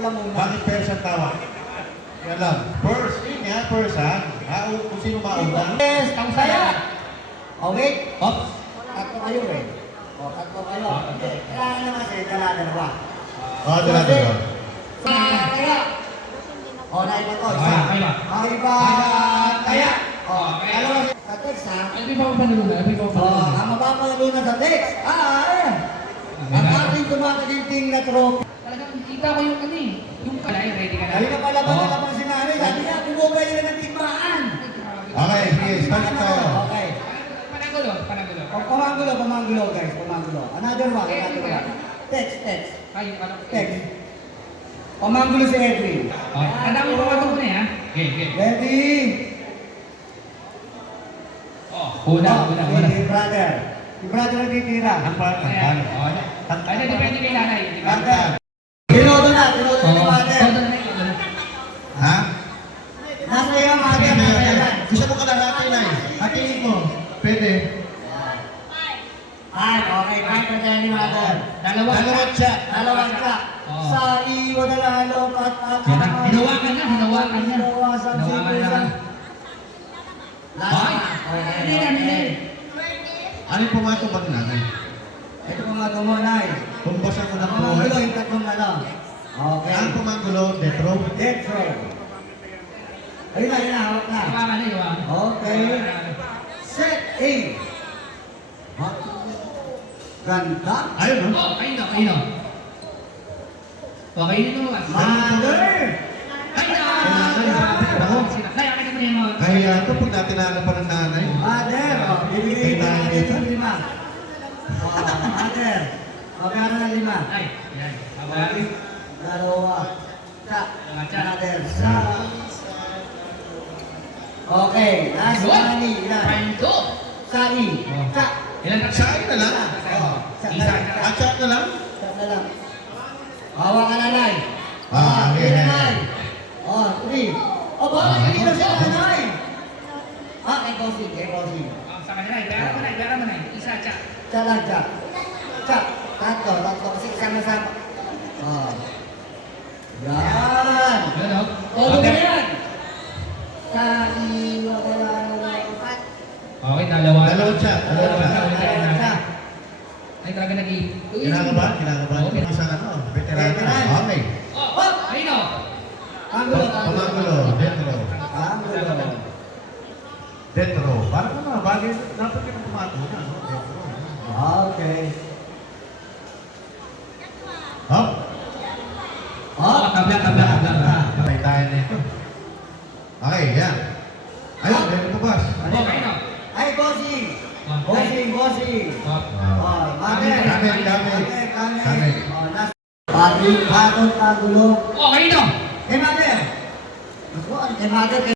Sila muna. Bakit Persa ang tawag? Yan lang. First, yun nga, Persa. Kung sino mauna. Yes, ang saya. Oh, wait. Oh. Tatlo kayo eh. Oh, tatlo kayo. Kailangan naman kasi dala-dalawa. Dala-dalawa. Kaya. Oh, naiba to. Isa. Iba. Kaya. Oh, dalawa sa text ha. Ay, pa panunan. Oh, ang mapapalunan sa text. Ang ating kumakaginting na trophy. Talagang kita ko yung ano eh. Yung kalay, ready ka na. Ay, kapalaban na labang si Nanay. Sabi niya, bumubay nila ng timbaan. Okay, sige. Start tayo. Okay. Pananggulo. Pamanggulo guys, pamanggulo. Another one. Text. Ay, ano? Text. Pamanggulo si Edwin. Tanda mo pumatong na yan. Okay. Ready? Una. Si brother. Si brother ang titira. Ang pangalan. Ay, depende kay nanay. Brother. Tinodo na ni brother. Ha? Nasa iyo mother, nasa iyo. Gusto mo kalahati na eh. Hatiin mo. Pwede. Ay, okay. Ay, pwede ni mother. Dalawat siya. Dalawang ka. Sa iyo na lalo at Hinawakan na. Hinawasan si Kuya. Hindi. Ano yung pumatong ba nanay? Ito po mga tumunay. Pumbasan ko ng Pamanggulo buhay. yung tatlong ano. Okay. Ang pumanggulo, death row. Death row. Ayun na, hawak na. Okay. Set A. Ganda. Ayun, no? Kayo. Okay, dito mo. Mother. Kaya kita mo yung mga... Kaya ito, pag natinala pa ng nanay. Mother. Bibigay na natin ng 5. Mother. Magkano ng 5? Ay, yan. Okay. Dalawa. Sa. Mother. Sa. Okay. Last one. Ilan? Panto. Sa I. Sa. Ilan na? Saan na lang? Isa. At saan na lang? Sa na lang. Hawa ka nanay. Okay. Nanay. 3. Bakit hindi na siya nanay? Kay Bossing. Sa kanila, ibera mo na. Isa, tsa. Sa lang, sa. Tatlo. Kasi sama-sama. Yan. Todo na yan. Sa iyo kaya Okay, dalawa. Dalawat siya. Ay, talaga nag-i... Kinakabahan. Okay. Isang ano, veteran. Veteran. Okay. Ayun o. Pumanggulo, death row. Anggulo. Death row. Parang ano, bagay, dapat yung pumatong na, no? Death row. Okay. Hop. Tabla. Patay tayo na ito. Okay, yan. Ayun, meron po bas. Okay, no? Ay, Bossing. Bossing. Mother. Kami. Patong Anggulo. Okay, no? Kay Mother. Kay Mother.